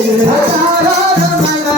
I'm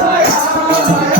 ভাই